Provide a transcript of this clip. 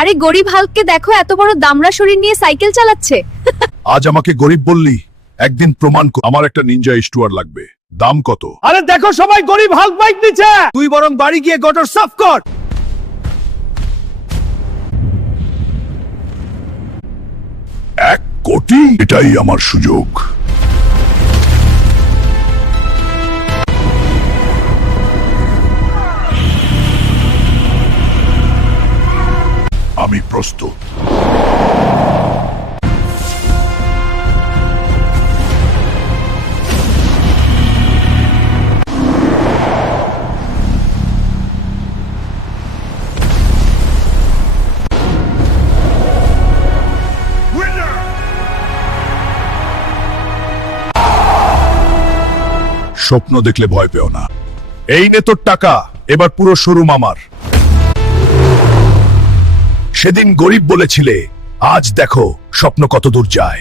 আরে গরিব হালককে দেখো, এত বড় দামড়া শরীর নিয়ে সাইকেল চালাচ্ছে। আজ আমাকে গরিব বললি, একদিন প্রমাণ কর। আমার একটা নিনজা স্টুয়ার লাগবে। দাম কত? আরে দেখো সবাই গরিব হাল্ক বাইক নিচ্ছে, তুই বরং বাড়ি গিয়ে গটর সাফ কর। 1 কোটি, এটাই আমার সুযোগ। আমি প্রস্তুত। স্বপ্ন দেখলে ভয় পেও না। এই নে তোর টাকা, এবার পুরো শোরুম আমার। সেদিন গরিব বলেছিলে, আজ দেখো স্বপ্ন কত দূর যায়।